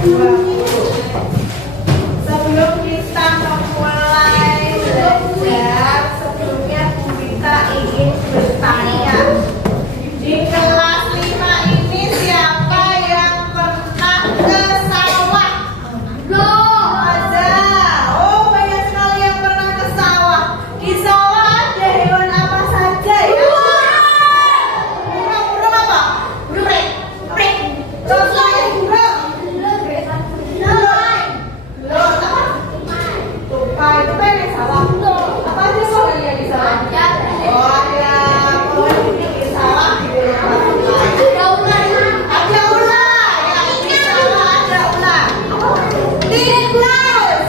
Sebelum kita memulai belajar, sebelumnya Bu Rita ingin bertanya, di kelas 5 ini siapa yang pernah ke sawah? Ada. Oh, banyak sekali yang pernah ke sawah. Di sawah ada hewan apa saja ya? Burung apa? Burung. Terus lain burung. Tupai di sawah. Apa aja kok yang di sawah? Oh, ada pohon di sawah. Ada ular. Ada ular. Ya, di sawah ada ular. Tikus.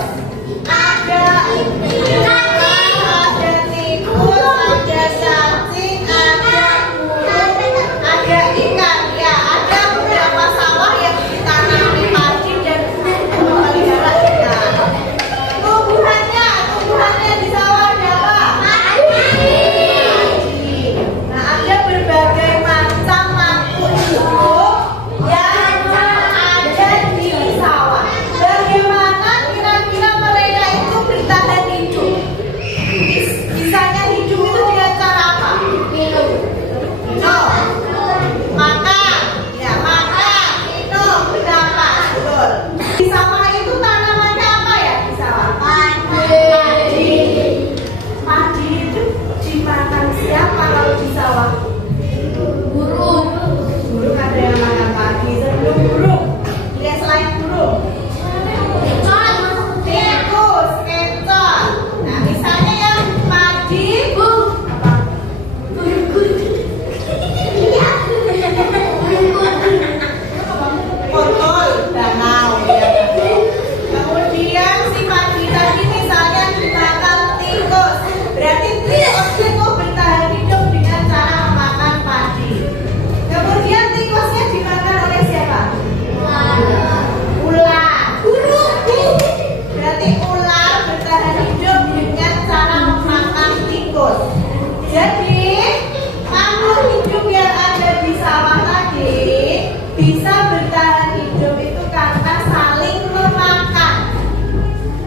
Ada ada tikus, ada cacing, ada burung, ada ikan. Ya, ada beberapa sawah yang ditanami padi dan memelihara ikan. Tumbuhannya di sawah ada apa? Padi. Nah, ada berbagai macam makhluk hidup yang ada di sawah. Bagaimana kira-kira mereka itu bertahan hidup? Bisanya hidup itu dengan cara apa? Minum. Makan. Ya, makan, minum, bernafas. Betul. Di sawah itu tanamannya apa ya di sawah? Padi. Padi itu dimakan siapa kalau di sawah? Burung. Burung ada yang makan padi. Sebelum burung, ya selain burung. Tikus, kencot. Nah, misalnya yang padi, apa? Kontol, danau. Ya. Kemudian si padi tadi misalnya dimakan tikus. Berarti tikus itu bertahan hidup dengan cara memakan padi. Kemudian tikusnya dimakan oleh siapa? Ular. Berarti ular bertahan hidup dengan cara memakan tikus. Jadi makhluk hidup yang ada di sawah tadi bisa bertahan hidup itu karena saling memakan.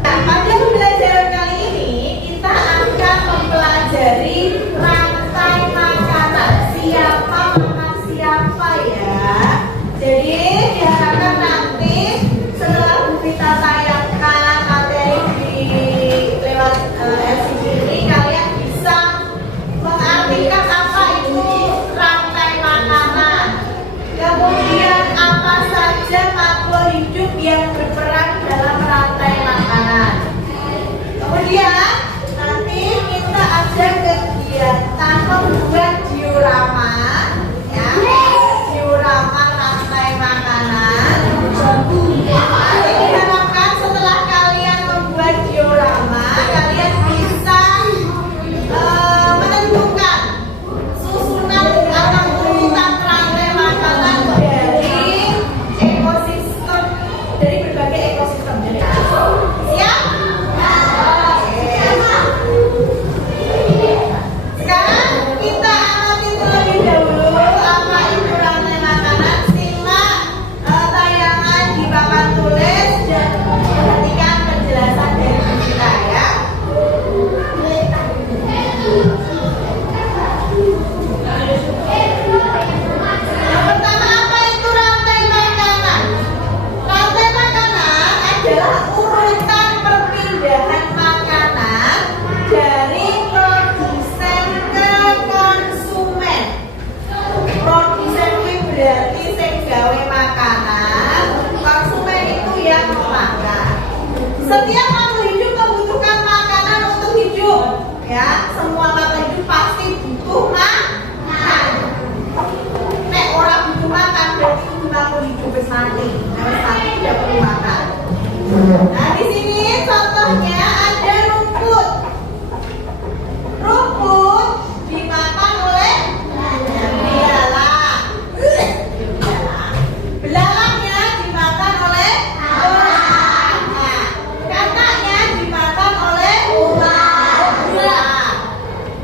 Nah, pada pembelajaran kali ini kita akan mempelajari rantai makanan. Siapa makan siapa ya? Jadi diharapkan nanti setelah Bu Rita tayangkan materi di lewat LCD ini, kalian bisa mengartikan apa itu rantai makanan. Kemudian apa saja makhluk hidup yang berperan dalam rantai makanan. Kemudian nanti kita ada kegiatan membuat diorama, ya, diorama rantai makanan. Jadi diharapkan setelah kalian membuat diorama, kalian bisa menentukan susunan atau urutan rantai makanan dari ekosistem, dari berbagai ekosistem. Siap? Sekarang kita amati terlebih dahulu apa itu rantai makanan. Simak tayangan di papan tulis dan perhatikan penjelasan dari kita ya. Yang pertama, apa itu rantai makanan? Rantai makanan adalah urutan perpindahan makanan dari produsen ke konsumen. Produsen itu berarti sing gawe makanan, konsumen itu yang memakan. Setiap makhluk hidup membutuhkan makanan untuk hidup, ya. Semua makhluk hidup pasti butuh makan. Nek orang butuh makan berarti itu makhluk hidup wis mati. Wis mati tidak perlu makan. Nah, di sini contohnya ada rumput. Rumput dimakan oleh belalang. Belalangnya dimakan oleh ular. Nah, kataknya dimakan oleh ular.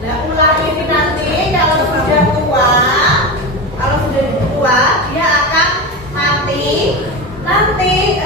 Nah, ular ini nanti kalau sudah tua, dia akan mati. Nanti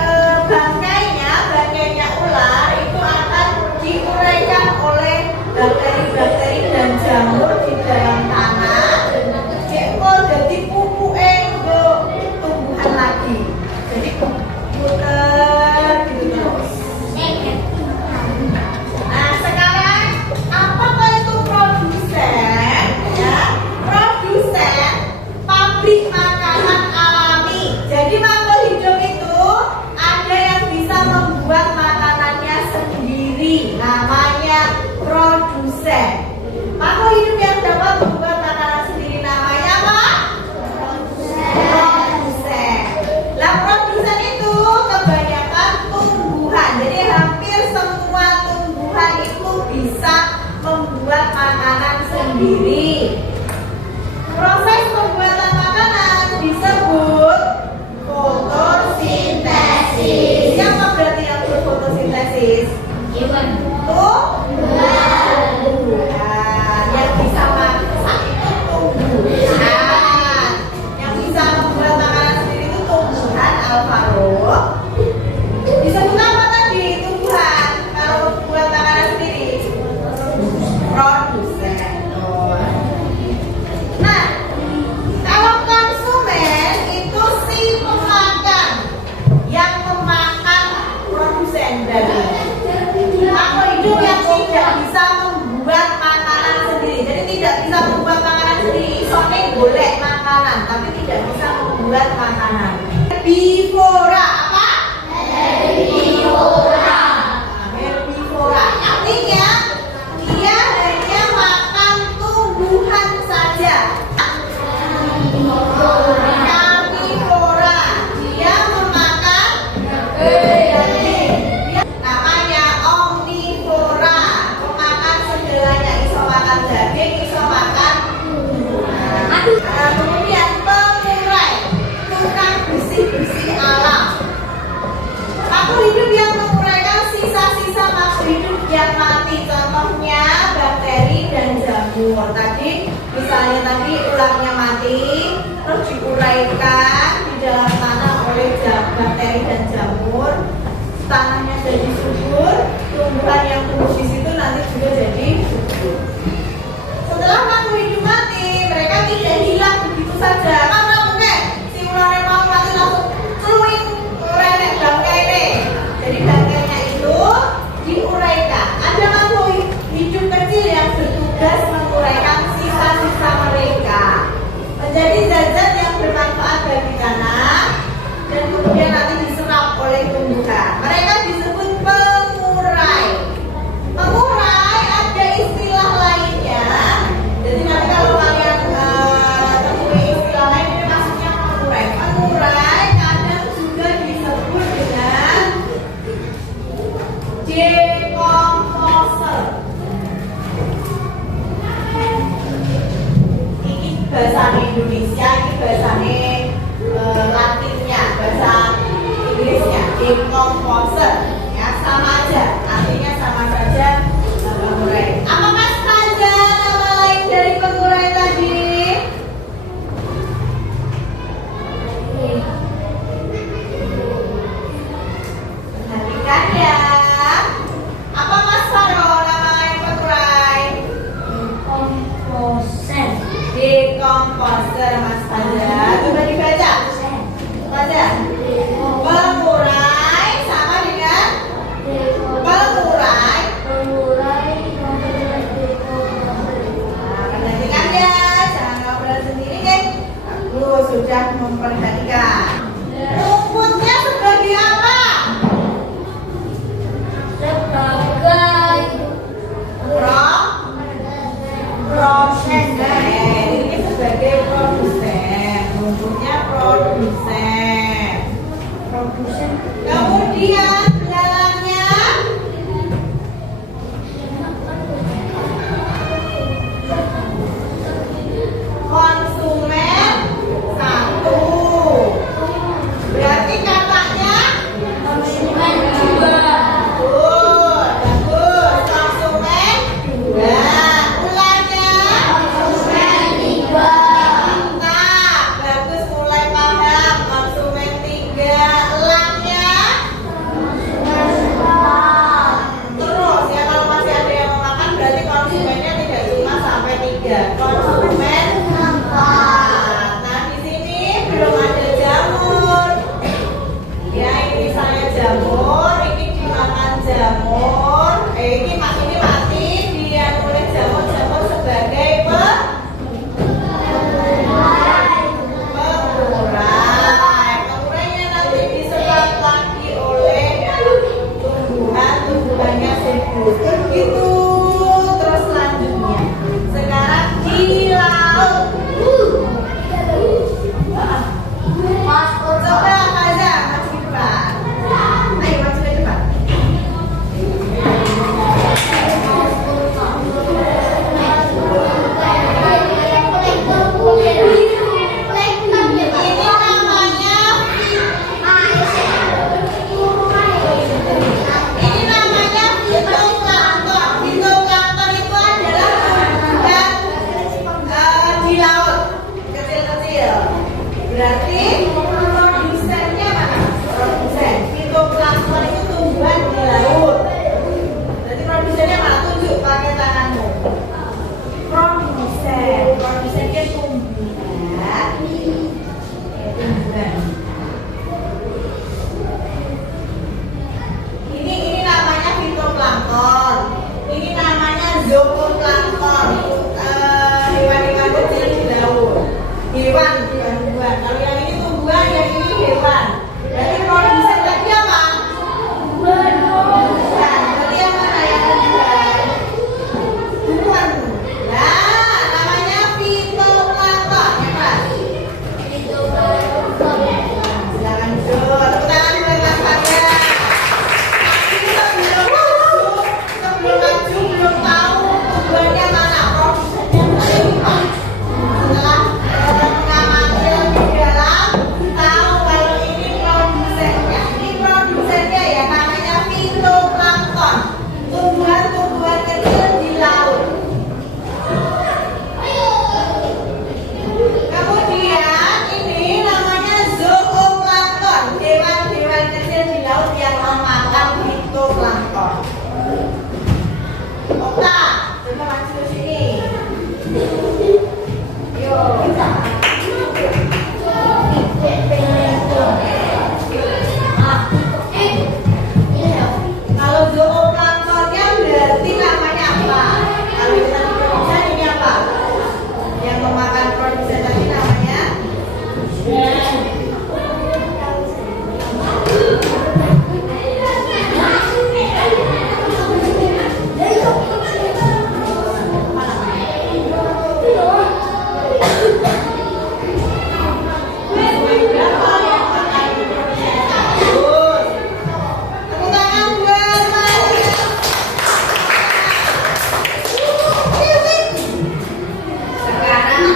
tidak bisa membuat makanan. Herbivora apa? Herbivora. Herbivora artinya dia hanya makan tumbuhan saja. Karnivora dia memakan daging. Namanya omnivora, memakan segalanya, iso makan daging, iso makan kemudian pengurai, tukang bersih-bersih alam. Makhluk hidup yang menguraikan sisa-sisa makhluk hidup yang mati, contohnya bakteri dan jamur. Tadi misalnya tadi ulangnya mati, terus diuraikan di dalam tanah oleh bakteri dan jamur, tanahnya jadi subur, tumbuhan yang tumbuh di situ nanti juga jadi subur. Setelah makhluk hidup mati, mereka tidak hilang begitu saja. Karena mungkin si ulangnya mau mati langsung celuring renek bangkai. Jadi bangkainya itu diuraikan. Ada makhluk hidup kecil yang bertugas menguraikan sisa-sisa mereka menjadi zat-zat yang bermanfaat bagi tanah dan kemudian nanti diserap oleh tumbuhan. Mereka disebut pengurai. Pengurai ada istilah lainnya. Jadi nanti kalau kalian temui istilah lain ini maksudnya pengurai. Pengurai kadang juga disebut dengan decomposer. Ini bahasa Indonesia, ini bahasa Latinnya, bahasa Inggrisnya decomposer. Ya sama aja, artinya sama saja pengurai. Apa Mas saja nama lain dari pengurai tadi? Perhatikan ya. Apa Mas Faro nama lain pengurai? Decomposer. Decomposer Mas Fajar. Coba dibaca. Baca. Pengurai sama dengan pengurai. Nah, perhatikan ya, jangan ngobrol sendiri deh. Aku sudah memperhatikan. Rumputnya sebagai apa? Produsen. Ini sebagai produsen. Rumputnya produsen. Kemudian dalamnya konsumen satu. Berarti katanya konsumen dua. Bagus. Konsumen dua. Ularnya konsumen tiga. Nah, bagus, mulai paham. Konsumen tiga. Elangnya terus ya, kalau masih ada yang memakan berarti konsumennya tidak cuma sampai tiga. Konsumen empat. Nah, di sini belum ada jamur. Ya, ini saya jamur, ini dimakan jamur. Ini mati, dia nulis jamur sebagai pengurai. Pengurainya nanti diserap lagi oleh tumbuhannya subur. Begitu terus selanjutnya. Sekarang di laut. Coba aja maju ke depan. Ayo maju ke depan. hewan Silakan duduk. Tepuk tangan buat Mas Fadya. Tapi sebelum maju belum tahu tujuannya mana, produsennya mana. Setelah mengamati lebih dalam, tahu kalau ini produsennya. Ini produsennya ya, namanya fitoplankton, tumbuhan-tumbuhan kecil di laut. Kemudian ini namanya zooplankton, hewan-hewan kecil di laut yang memakan fitoplankton. Okta, coba masuk ke sini. Yuk. Kalau zooplanktonnya berarti namanya apa? Kalau kita di produsen ini apa? Yang memakan produsen tadi namanya? Tepuk tangan buat Maria. Sekarang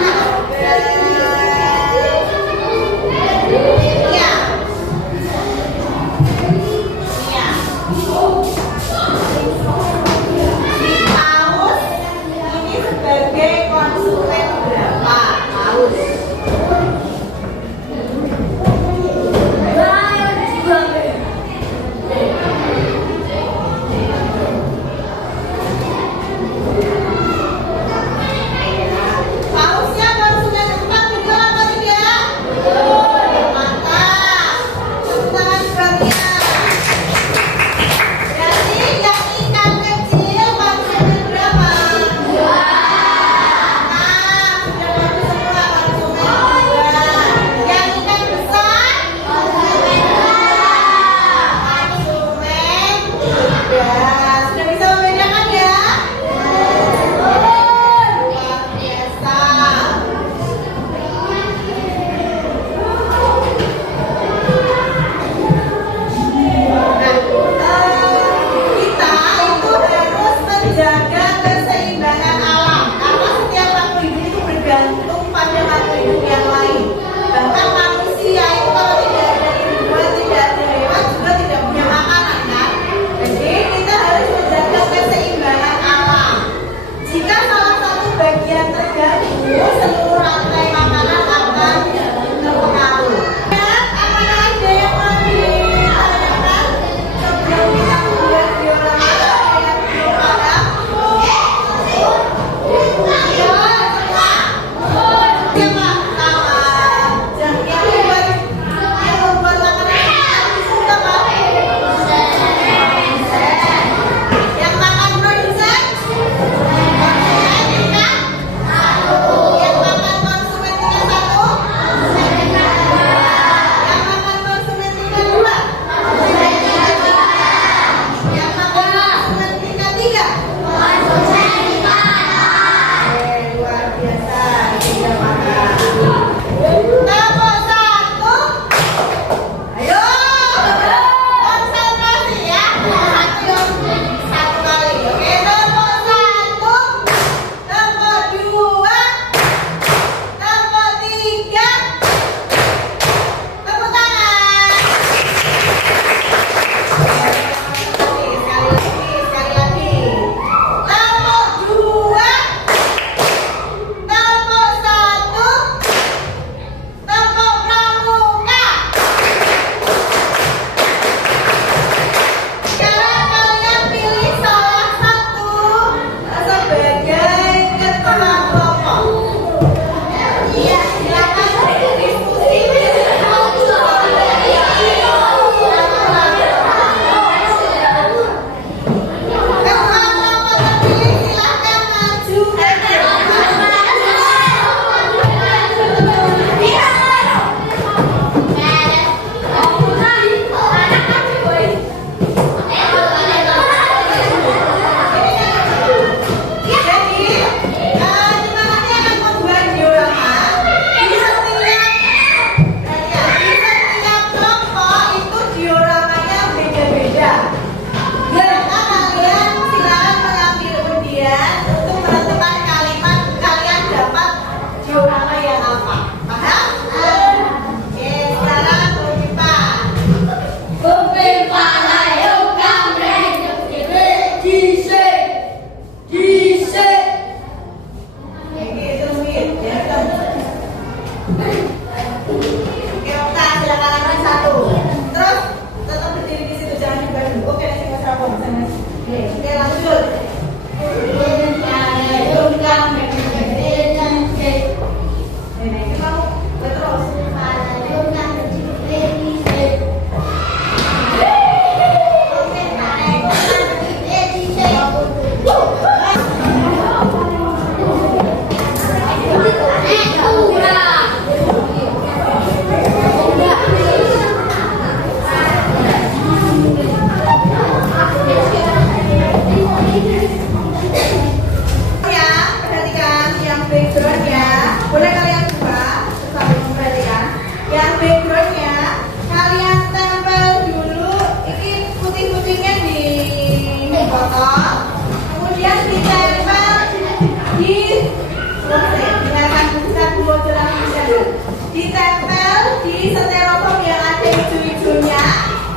di styrofoam yang ada hijau-hijaunya,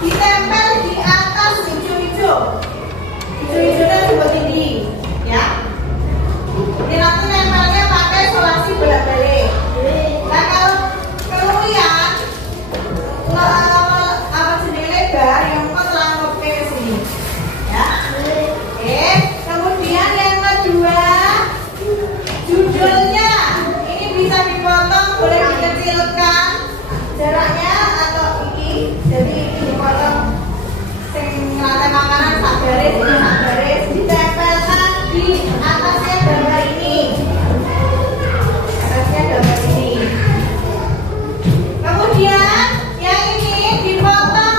ditempel di atas hijau-hijau. Hijau-hijaunya seperti ini, ya. Ini nanti nempelnya pakai solasi bolak-balik. Nah kalau kemudian apa jenis lebar yang telah ke sini, ya. Kemudian yang kedua, judulnya ini bisa dipotong, boleh dikecilkan jaraknya atau ini, jadi ini dipotong sing lantai makanan sak garis, ini sak garis, ditempelkan di atasnya gambar ini, atasnya gambar ini. Kemudian yang ini dipotong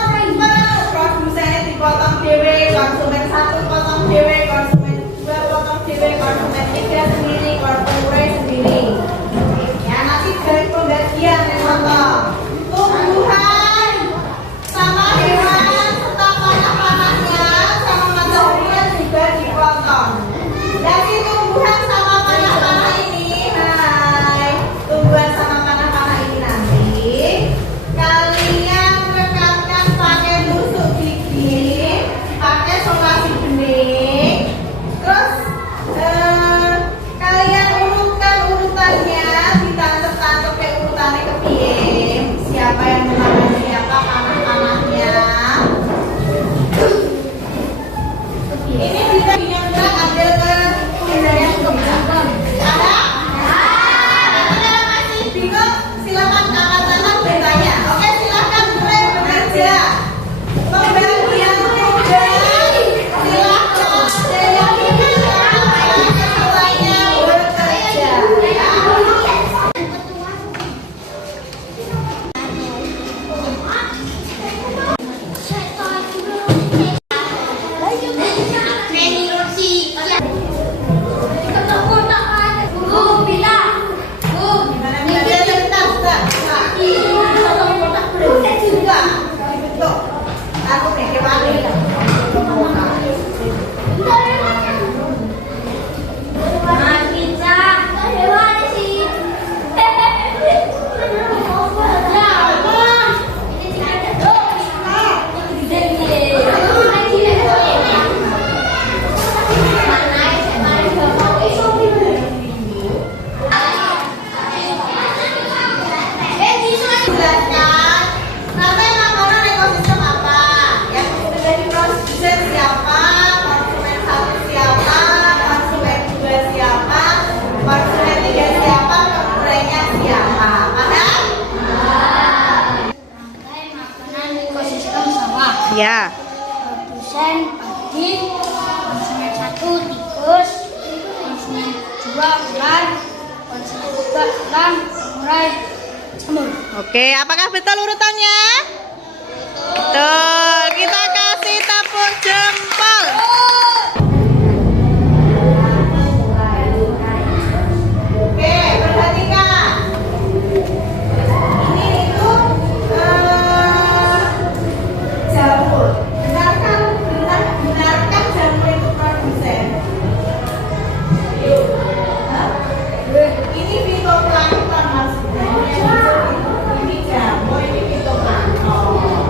produsennya dipotong dewe, konsumen 1 potong dewe, konsumen 2 potong dewe, konsumen 3 sendiri, konsumen sendiri. Ya nanti dari pembagian yang potong tumbuhan sama hewan serta panah-panahnya sama mataharinya juga dipotong. Dari tumbuhan sama panah-panah ini, tumbuhan sama panah-panah ini nanti kalian rekatkan pakai tusuk gigi, pakai solasi bening, terus kalian urutkan urutannya, ditancap-tancap kayak urutannya kepiye, siapa yang menang siapa panah-panahnya. Ini bisa dinyatakan ambil ke wilayah ke belakang. Ada? Kalau masih bingung silakan angkat tangan bertanya. Oke, silakan mulai bekerja. Pembagian tugas silakan dari semuanya bekerja. Gimana belajarnya bentar, bentar. Enggak, dibentuk. Aku nih kewali. Jelaskan nanti makanan ekosistem apa, yang menjadi produsen siapa, konsumen 1 siapa, konsumen 2 siapa, konsumen 3 siapa, pembelinya siapa. Paham? Rantai makanan ekosistem sawah. Ya. Produsen padi, konsumen 1 tikus, konsumen 2 ular, konsumen 3 elang, murai, jamur. Oke, apakah betul urutannya? Betul. Kita kasih tepuk jempol. Oke, perhatikan. Ini itu jamur. Benarkah jamur itu produsen? Hah? Ini fitoplankton maksudnya. Ini jamur, ini fitoplankton.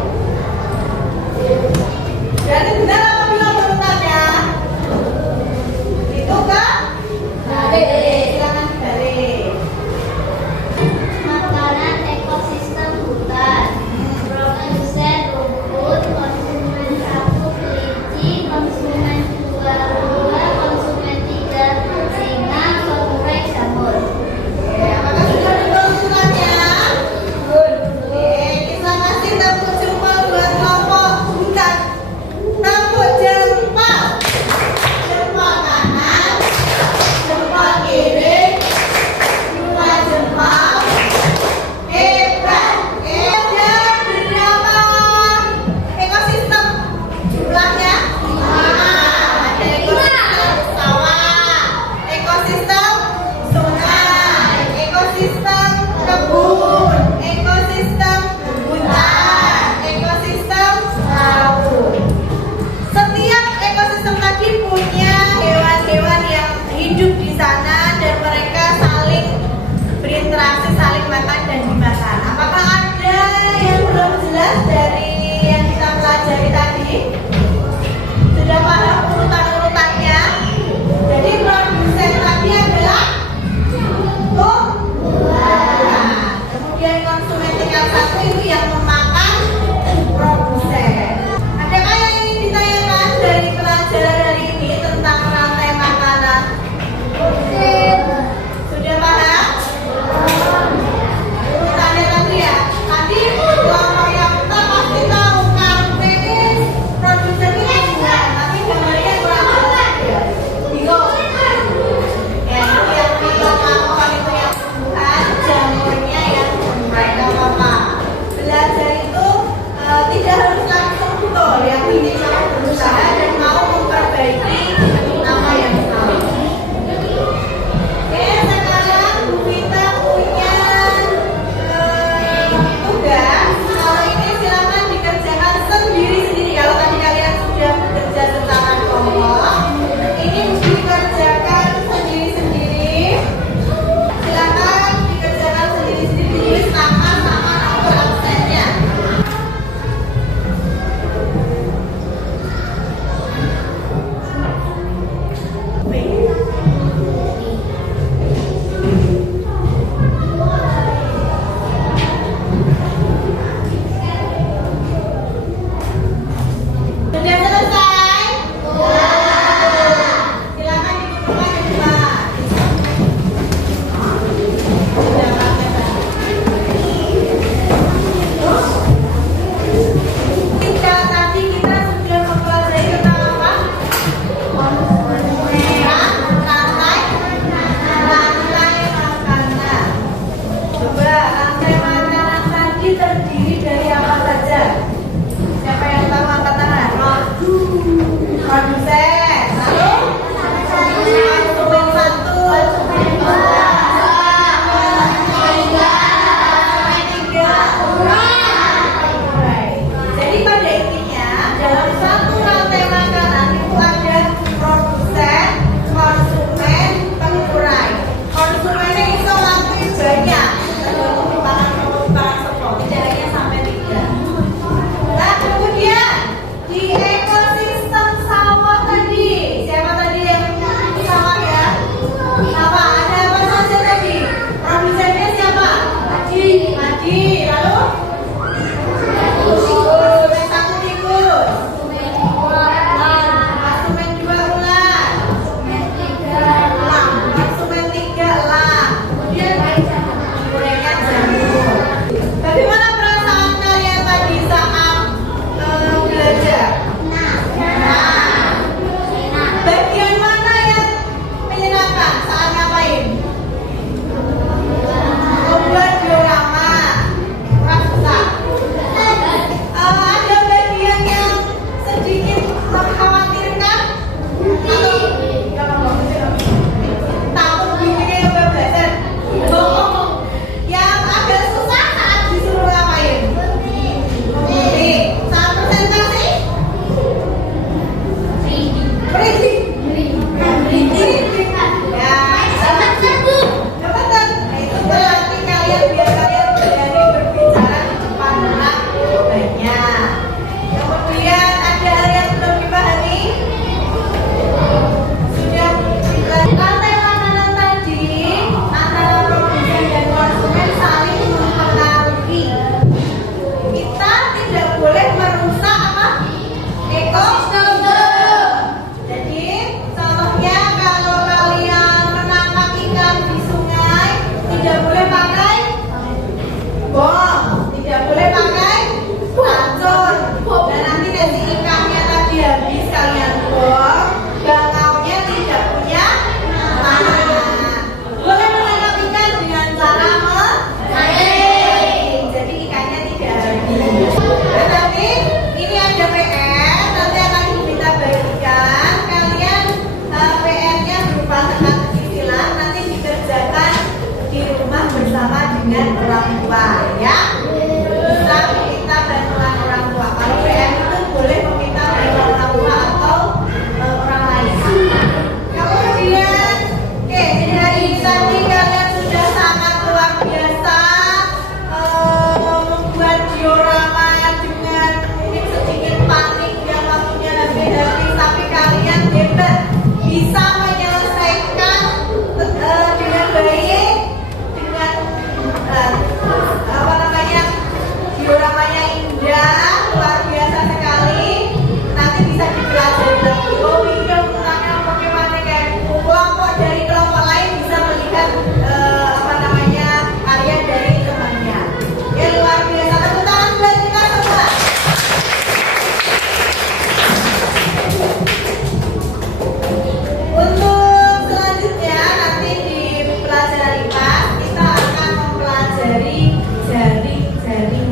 dari